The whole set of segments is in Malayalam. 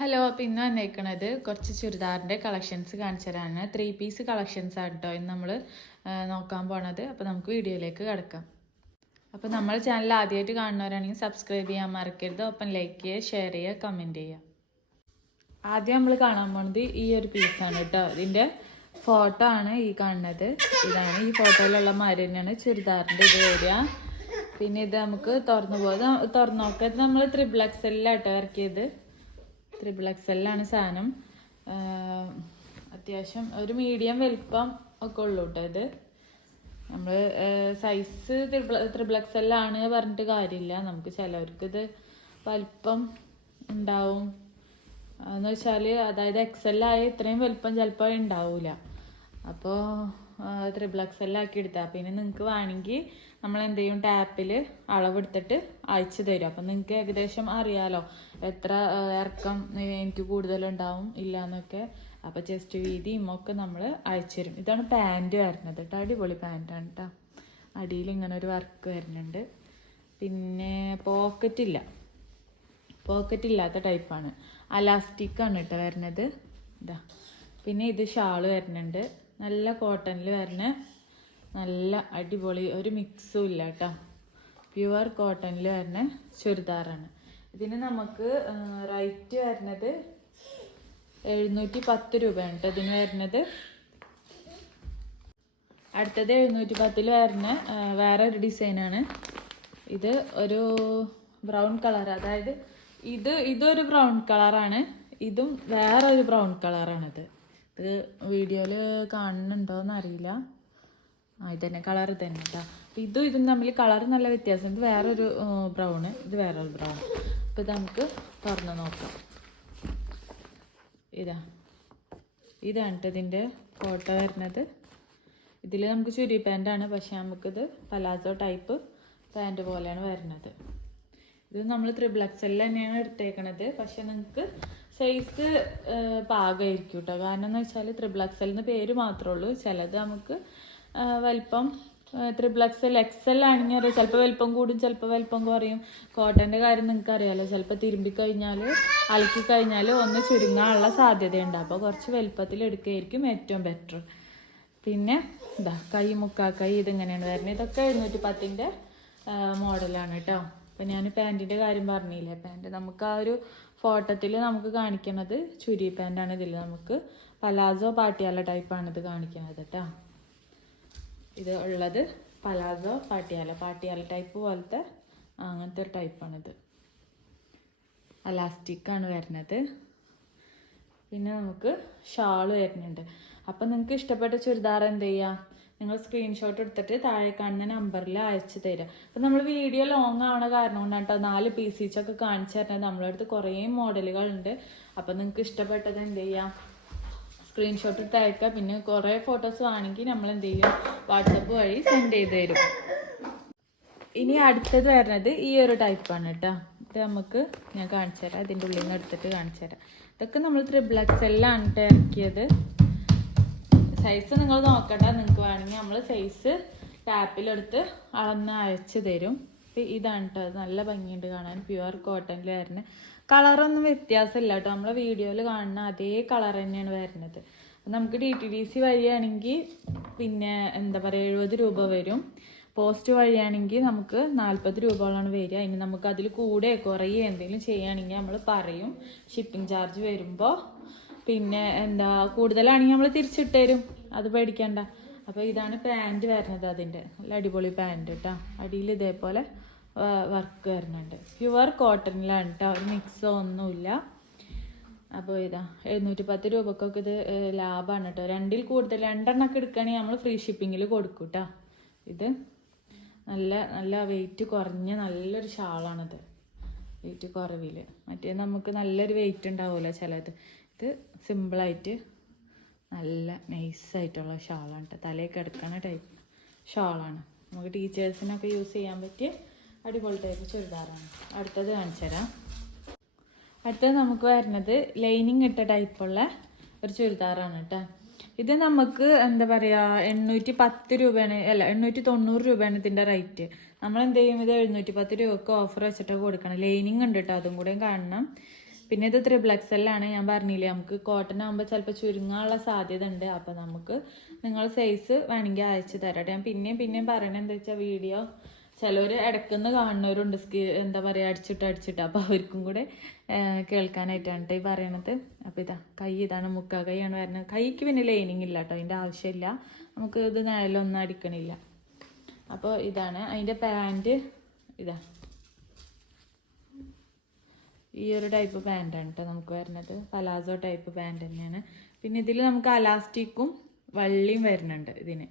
ഹലോ അപ്പോൾ ഇന്ന് വന്നേക്കണത് കുറച്ച് ചുരിദാറിന്റെ കളക്ഷൻസ് കാണിച്ചു തരാനാണ് ത്രീ പീസ് കളക്ഷൻസ് ആണ് കേട്ടോ ഇന്ന് നമ്മൾ നോക്കാൻ പോണത്. അപ്പോൾ നമുക്ക് വീഡിയോയിലേക്ക് കിടക്കാം. അപ്പോൾ നമ്മൾ ചാനൽ ആദ്യമായിട്ട് കാണുന്നവരാണെങ്കിൽ സബ്സ്ക്രൈബ് ചെയ്യാൻ മറക്കരുത്. ഒപ്പം ലൈക്ക് ചെയ്യുക ഷെയർ ചെയ്യുക കമന്റ് ചെയ്യുക. ആദ്യം നമ്മൾ കാണാൻ പോണത് ഈ ഒരു പീസാണ് കേട്ടോ ഇതിന്റെ ഫോട്ടോ ആണ് ഈ കാണുന്നത്. ഇതാണ് ഈ ഫോട്ടോയിലുള്ള മാതിരി തന്നെയാണ് ചുരിദാറിന്റെ ഇത് വരിക. പിന്നെ ഇത് നമുക്ക് തുറന്നു പോകാം. തുറന്നു നോക്കാം. ഇത് നമ്മൾ ത്രിബിൾ വർക്ക് ഇറക്കിയത് ത്രിബിൾ ആണ് സാധനം. ആഹ് അത്യാവശ്യം ഒരു മീഡിയം വലിപ്പം ഒക്കെ ഉള്ളൂ കേട്ടോ ഇത്. നമ്മൾ സൈസ് ത്രിബിൾ ത്രിബിൾ എക്സെല്ലാണ് പറഞ്ഞിട്ട് കാര്യമില്ല. നമുക്ക് ചിലവർക്ക് ഇത് വലിപ്പം ഉണ്ടാവും. എന്ന് വെച്ചാൽ അതായത് എക്സെല്ലായ ഇത്രയും വലിപ്പം ചിലപ്പോൾ ഉണ്ടാവില്ല അപ്പോൾ ത്രിബിൾ എക്സെല്ലാക്കി എടുത്താൽ പിന്നെ നിങ്ങൾക്ക് വേണമെങ്കിൽ നമ്മൾ എന്ത് ചെയ്യും ടാപ്പിൽ അളവെടുത്തിട്ട് അയച്ചു തരും. അപ്പം നിങ്ങൾക്ക് ഏകദേശം അറിയാലോ എത്ര ഇറക്കം എനിക്ക് കൂടുതലുണ്ടാവും ഇല്ല എന്നൊക്കെ അപ്പോൾ ചെസ്റ്റ് വീതിയും ഒക്കെ നമ്മൾ അയച്ചു തരും. ഇതാണ് പാന്റ് വരുന്നത് കേട്ടോ അടിപൊളി പാന്റാണ് കേട്ടോ അടിയിൽ ഇങ്ങനെ ഒരു വർക്ക് വരുന്നുണ്ട്. പിന്നെ പോക്കറ്റില്ല പോക്കറ്റ് ഇല്ലാത്ത ടൈപ്പാണ് അലാസ്റ്റിക്കാണ് കേട്ടോ വരുന്നത്. ഇതാ. പിന്നെ ഇത് ഷാൾ വരുന്നുണ്ട്. നല്ല കോട്ടണിൽ വരുന്ന നല്ല അടിപൊളി ഒരു മിക്സും ഇല്ല കേട്ടോ പ്യുവർ കോട്ടണിൽ വരുന്ന ചുരിദാറാണ്. ഇതിന് നമുക്ക് റേറ്റ് വരുന്നത് എഴുന്നൂറ്റി പത്ത് രൂപയാണ് കേട്ടോ ഇതിന് വരുന്നത്. അടുത്തത് എഴുന്നൂറ്റി പത്തിൽ വരുന്ന വേറെ ഒരു ഡിസൈനാണ്. ഇത് ഒരു ബ്രൗൺ കളർ അതായത് ഇത് ഇതൊരു ബ്രൗൺ കളറാണ്. ഇതും വേറൊരു ബ്രൗൺ കളറാണിത്. ഇത് വീഡിയോയിൽ കാണുന്നുണ്ടോയെന്ന് അറിയില്ല ആ ഇതന്നെ കളർ തന്നെ കേട്ടോ അപ്പം ഇതും ഇതും തമ്മിൽ കളർ നല്ല വ്യത്യാസം. ഇത് വേറൊരു ബ്രൗണ് ഇത് വേറൊരു ബ്രൗൺ അപ്പം ഇത് നമുക്ക് തുറന്ന് നോക്കാം. ഇതാ. ഇതാണ് ഇതിന്റെ ഫോട്ടോ വരുന്നത് ഇതിൽ നമുക്ക് ചുരി പാന്റാണ് പക്ഷെ നമുക്കിത് പലാസോ ടൈപ്പ് പാന്റ് പോലെയാണ് വരുന്നത് ഇത് നമ്മൾ ത്രിബിൾ എക്സൽ തന്നെയാണ് എടുത്തേക്കണത്. പക്ഷെ നിങ്ങൾക്ക് സൈസ് പാകമായിരിക്കും കേട്ടോ കാരണം എന്ന് വെച്ചാൽ ത്രിബിൾ എക്സൽ എന്ന് പേര് മാത്രമേ ഉള്ളൂ. ചിലത് നമുക്ക് വലിപ്പം. ത്രിബിൾ എക്സൽ എക്സൽ ആണെങ്കിൽ അറിയാം. ചിലപ്പോൾ വലിപ്പം കൂടും ചിലപ്പോൾ വലിപ്പം കുറയും. കോട്ടന്റെ കാര്യം നിങ്ങൾക്ക് അറിയാമല്ലോ ചിലപ്പോൾ തിരുമ്പി കഴിഞ്ഞാൽ അലക്കി കഴിഞ്ഞാൽ ഒന്ന് ചുരുങ്ങാനുള്ള സാധ്യതയുണ്ട്. അപ്പോൾ കുറച്ച് വലിപ്പത്തിൽ എടുക്കുകയായിരിക്കും ഏറ്റവും ബെറ്റർ പിന്നെ ഇതാ കൈ മുക്കാ കൈ ഇതിങ്ങനെയാണ് വരുന്നത്? ഇതൊക്കെ എഴുന്നൂറ്റി പത്തിന്റെ മോഡലാണ് കേട്ടോ. അപ്പം ഞാൻ പാന്റിന്റെ കാര്യം പറഞ്ഞില്ലേ. പാന്റ് നമുക്ക് ആ ഒരു ഫോട്ടോത്തിൽ നമുക്ക് കാണിക്കണത് ചുരി പാന്റാണ് ഇതിൽ നമുക്ക്. പലാസോ പാട്ടിയാല ടൈപ്പാണ് ഇത് കാണിക്കുന്നത് കേട്ടോ. ഇത് ഉള്ളത് പലാസോ പാട്ടിയാല. പാട്ടിയാല ടൈപ്പ് പോലത്തെ അങ്ങനത്തെ ഒരു ടൈപ്പാണിത് അലാസ്റ്റിക്കാണ് വരുന്നത്. പിന്നെ നമുക്ക് ഷാൾ വരുന്നുണ്ട്. അപ്പം നിങ്ങൾക്ക് ഇഷ്ടപ്പെട്ട ചുരിദാർ എന്ത് ചെയ്യുക നിങ്ങൾ സ്ക്രീൻഷോട്ട് എടുത്തിട്ട് താഴെ കാണുന്ന നമ്പറിൽ അയച്ചു തരിക. അപ്പം നമ്മൾ വീഡിയോ ലോങ് ആവണ കാരണം കൊണ്ടാണ് കേട്ടോ നാല് പീസീച്ചൊക്കെ കാണിച്ചു തരുന്നത്. നമ്മളടുത്ത് കുറേ മോഡലുകളുണ്ട് അപ്പം നിങ്ങൾക്ക് ഇഷ്ടപ്പെട്ടത് എന്ത് ചെയ്യാം? സ്ക്രീൻഷോട്ട് ഇട്ട് അയക്കുക. പിന്നെ കുറേ ഫോട്ടോസ് വേണമെങ്കിൽ നമ്മൾ എന്ത് ചെയ്യും വാട്സപ്പ് വഴി സെൻഡ് ചെയ്ത് തരും. ഇനി അടുത്തത് വരുന്നത് ഈ ഒരു ടൈപ്പാണ് കേട്ടോ ഇത് നമുക്ക് ഞാൻ കാണിച്ചു തരാം. ഇതിന്റെ ഉള്ളിൽ നിന്ന് എടുത്തിട്ട് കാണിച്ചു തരാം. ഇതൊക്കെ നമ്മൾ ത്രിബിൾ എക്സെല്ലാണ് കേട്ടോ ഇറക്കിയത്. സൈസ് നിങ്ങൾ നോക്കണ്ട. നിങ്ങൾക്ക് വേണമെങ്കിൽ നമ്മൾ സൈസ് ടാപ്പിലെടുത്ത് അളന്ന് അയച്ചു തരും. ഇതാണ് കേട്ടോ നല്ല ഭംഗിയുണ്ട് കാണാൻ. പ്യുവർ കോട്ടണിൽ വരുന്നത് കളറൊന്നും വ്യത്യാസമില്ല കേട്ടോ. നമ്മളെ വീഡിയോയിൽ കാണുന്ന അതേ കളർ തന്നെയാണ് വരുന്നത്. നമുക്ക് ഡി ടി ഡി സി വഴിയാണെങ്കിൽ പിന്നെ എന്താ പറയുക എഴുപത് രൂപ വരും. പോസ്റ്റ് വഴിയാണെങ്കിൽ നമുക്ക് നാൽപ്പത് രൂപകളാണ് വരിക. ഇനി നമുക്ക് അതിൽ കൂടെ കുറയുക എന്തെങ്കിലും ചെയ്യുകയാണെങ്കിൽ നമ്മൾ പറയും. ഷിപ്പിംഗ് ചാർജ് വരുമ്പോൾ പിന്നെ എന്താ കൂടുതലാണെങ്കിൽ നമ്മൾ തിരിച്ചിട്ട് തരും. അത് പേടിക്കണ്ട. അപ്പോൾ ഇതാണ് പാന്റ് വരുന്നത് അതിന്റെ. നല്ല അടിപൊളി പാന്റ് കേട്ടോ. അടിയിൽ ഇതേപോലെ വർക്ക് വരുന്നുണ്ട്. പ്യുവർ കോട്ടണിലാണ് കേട്ടോ ഒരു മിക്സോ ഒന്നുമില്ല. അപ്പോൾ ഇതാ എഴുന്നൂറ്റി പത്ത് രൂപക്കൊക്കെ ഇത് ലാഭമാണ് കേട്ടോ രണ്ടിൽ കൂടുതൽ രണ്ടെണ്ണമൊക്കെ എടുക്കുകയാണെങ്കിൽ നമ്മൾ ഫ്രീ ഷിപ്പിങ്ങിൽ കൊടുക്കും കേട്ടോ ഇത് നല്ല നല്ല വെയിറ്റ് കുറഞ്ഞ നല്ലൊരു ഷാളാണിത്. വെയിറ്റ് കുറവിൽ മറ്റേ നമുക്ക് നല്ലൊരു വെയിറ്റ് ഉണ്ടാവുമല്ലോ ചിലത്. ഇത് സിമ്പിളായിട്ട് നല്ല നൈസായിട്ടുള്ള ഷാളാണ് കേട്ടോ തലയൊക്കെ എടുക്കണ ടൈപ്പ് ഷാളാണ്. നമുക്ക് ടീച്ചേഴ്സിനൊക്കെ യൂസ് ചെയ്യാൻ പറ്റിയ അടിപൊളി ടൈപ്പ് ചുരിദാറാണ്. അടുത്തത് കാണിച്ചു തരാം അടുത്തത് നമുക്ക് വരുന്നത് ലൈനിങ് ഇട്ട ടൈപ്പുള്ള ഒരു ചുരിദാറാണ് കേട്ടോ. ഇത് നമുക്ക് എന്താ പറയുക എണ്ണൂറ്റി പത്ത് രൂപയാണ് അല്ല എണ്ണൂറ്റി തൊണ്ണൂറ് രൂപയാണ് ഇതിന്റെ റേറ്റ് നമ്മൾ എന്ത് ചെയ്യും? ഇത് എഴുന്നൂറ്റി പത്ത് രൂപക്ക് ഓഫർ വെച്ചിട്ടൊക്കെ കൊടുക്കണം. ലൈനിങ് ഉണ്ട് കേട്ടോ അതും കൂടെയും കാണണം. പിന്നെ ഇത് ത്രിബിൾ എക്സലാണ് ഞാൻ പറഞ്ഞില്ലേ നമുക്ക് കോട്ടൺ ആകുമ്പോൾ ചിലപ്പോൾ ചുരുങ്ങാനുള്ള സാധ്യത ഉണ്ട്. അപ്പോൾ നമുക്ക് നിങ്ങൾ സൈസ് വേണമെങ്കിൽ അയച്ചു തരാം ഞാൻ പിന്നെയും പിന്നെയും പറയണത് എന്താ വെച്ചാൽ വീഡിയോ ചിലവർ ഇടയ്ക്കുന്ന് കാണുന്നവരുണ്ട്. സ്കി എന്താ പറയുക അടിച്ചിട്ട് അടിച്ചിട്ട്. അപ്പോൾ അവർക്കും കൂടെ കേൾക്കാനായിട്ടാണ് ട്ടോ ഈ പറയണത്. അപ്പോൾ ഇതാ കൈ ഇതാണ് മുക്കാ കൈയാണ് വരുന്നത് കൈക്ക് പിന്നെ ലൈനിങ് ഇല്ല കേട്ടോ അതിന്റെ ആവശ്യമില്ല. നമുക്ക് ഇത് നിഴലൊന്നും അടിക്കണില്ല. അപ്പോൾ ഇതാണ് അതിന്റെ പാന്റ് ഇതാ. ഈ ഒരു ടൈപ്പ് പാന്റാണ് കേട്ടോ നമുക്ക് വരുന്നത് പലാസോ ടൈപ്പ് പാന്റ് തന്നെയാണ്. പിന്നെ ഇതിൽ നമുക്ക് അലാസ്റ്റിക്കും വള്ളിയും വരുന്നുണ്ട് ഇതിന്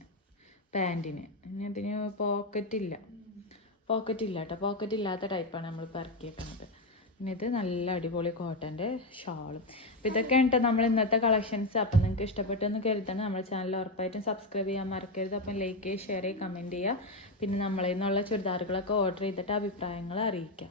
പാന്റിന് ഇനി ഇതിന് പോക്കറ്റ് ഇല്ല പോക്കറ്റ് ഇല്ല കേട്ടോ പോക്കറ്റ് ഇല്ലാത്ത ടൈപ്പാണ് നമ്മൾ ഇറക്കിയേക്കുന്നത് പിന്നെ ഇത് നല്ല അടിപൊളി കോട്ടന്റെ ഷാളും അപ്പോൾ ഇതൊക്കെ ഉണ്ട് നമ്മൾ ഇന്നത്തെ കളക്ഷൻസ് അപ്പം നിങ്ങൾക്ക് ഇഷ്ടപ്പെട്ടെന്ന് കരുതണം. നമ്മുടെ ചാനൽ ഉറപ്പായിട്ടും സബ്സ്ക്രൈബ് ചെയ്യാൻ മറക്കരുത്. അപ്പം ലൈക്ക് ചെയ്യുക ഷെയർ ചെയ്യുക. കമന്റ് ചെയ്യുക പിന്നെ നമ്മളിൽ നിന്നുള്ള ചുരിദാറുകളൊക്കെ ഓർഡർ ചെയ്തിട്ട് അഭിപ്രായങ്ങൾ അറിയിക്കുക